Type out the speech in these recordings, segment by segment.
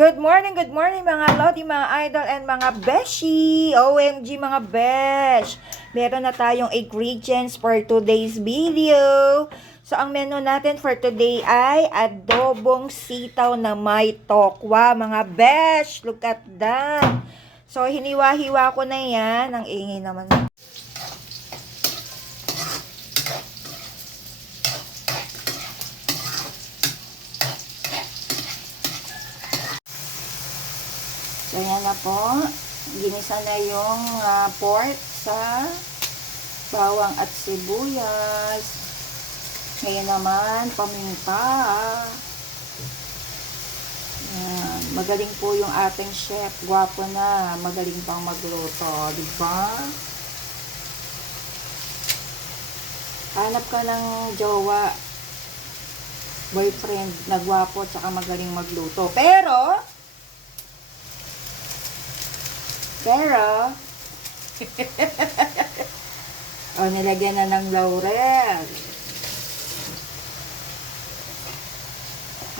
Good morning mga lodi, mga idol, and mga beshi! OMG mga besh! Meron na tayong ingredients for today's video. So, ang menu natin for today ay adobong sitaw na may tokwa, mga besh! Look at that! So, hiniwa-hiwa ko na yan. Ang ingay naman. So, yan na po. Ginisa na yung pork sa bawang at sibuyas. Ngayon naman, paminta. Yan. Magaling po yung ating chef. Gwapo na. Magaling pang magluto. Diba? Hanap ka ng jowa, boyfriend na gwapo tsaka magaling magluto. Pero, nilagyan na ng laurel.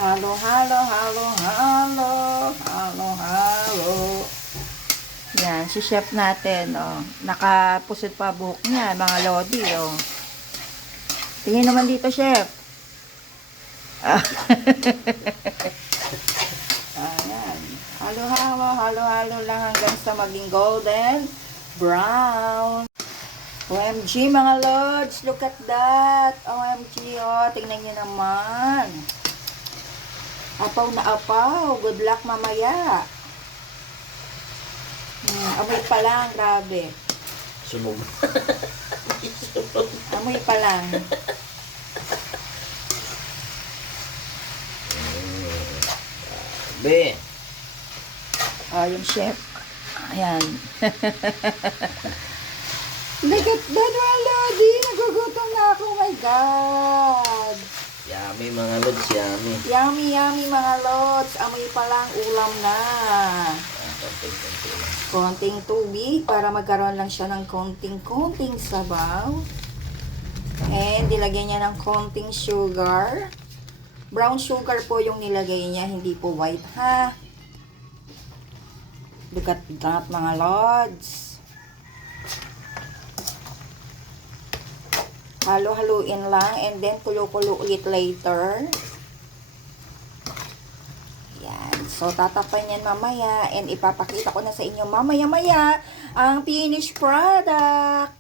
Halo, halo, halo, halo, halo, halo. Yan, si chef natin, nakapusot pa buhok niya, mga lodi, Tingin naman dito, chef. Ayan. Halo-halo, halo-halo lang hanggang sa maging golden brown. OMG mga lords, look at that. OMG, tingnan nyo naman. Apaw na apaw. Good luck mamaya. Amoy pa lang, grabe. Sumog. Amoy pa lang. Be. Yung chef. Ayan. Look at that, mga lodi. Nagugutom na ako. Oh my God. Yummy mga lods, yummy. Yummy, yummy mga lods. Amoy pa lang, ulam na. Konting-konti lang. Konting tubig para magkaroon lang siya ng konting-konting sabaw. And nilagyan niya ng konting sugar. Brown sugar po yung nilagay niya, hindi po white, ha? Look at that, mga lods. Halo-haluin lang and then kulo-kulo ulit later. Yan. So, tatapan yan mamaya and ipapakita ko na sa inyo mamaya-maya ang finished product.